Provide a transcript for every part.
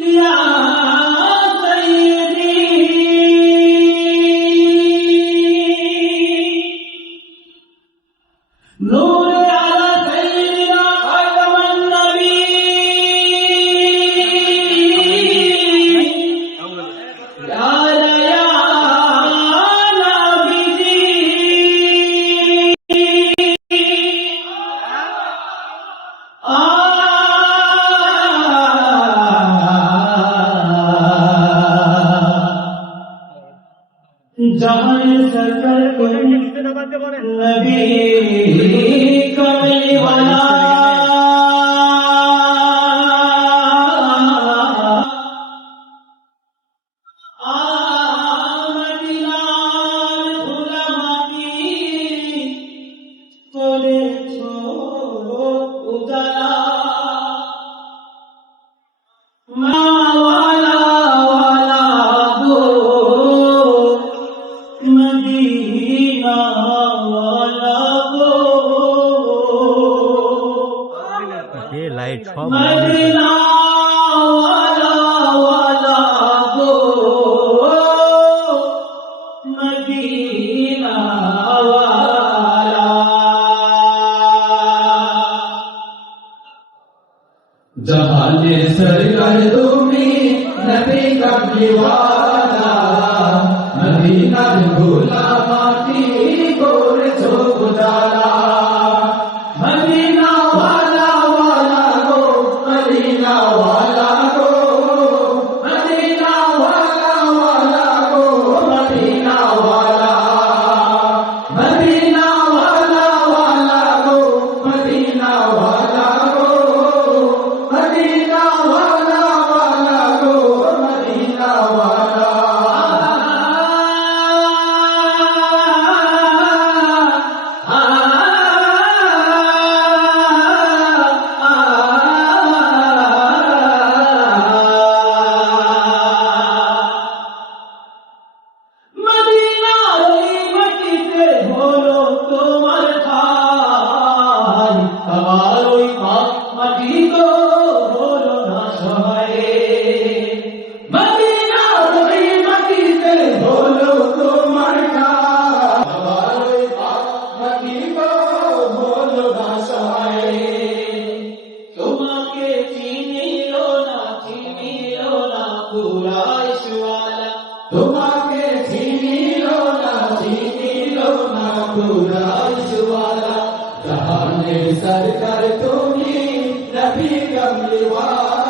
Yeah. জাহান সরকার নবী কমলি ওয়ালা died from जहाने सरकार तुम्हें नबी का दीवाना नबी ना भूला माटी को ঝরে মদিনা ওই মাটিতে হলো তোমার তোমাকে চিনিল না চিনিল না কুরাইশওয়ালা তোমাকে চিনিল না চিনিল না কুরাইশওয়ালা জাহানের সরকার তুমি নবী কমলিওয়ালা।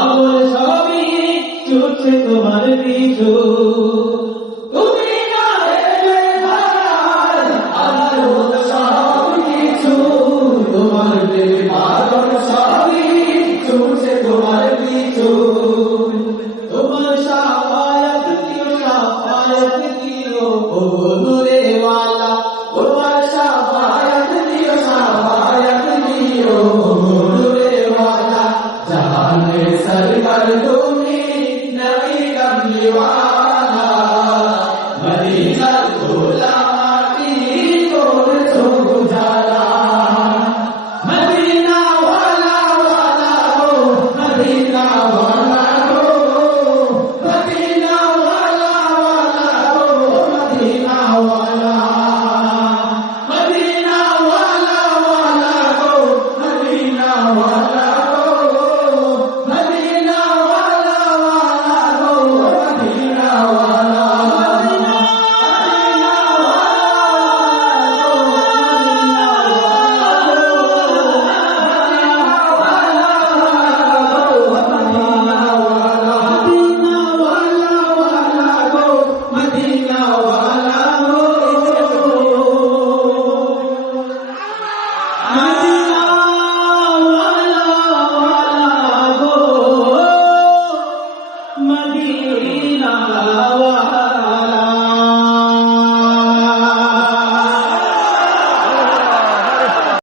सरवर भूमि नवी कमली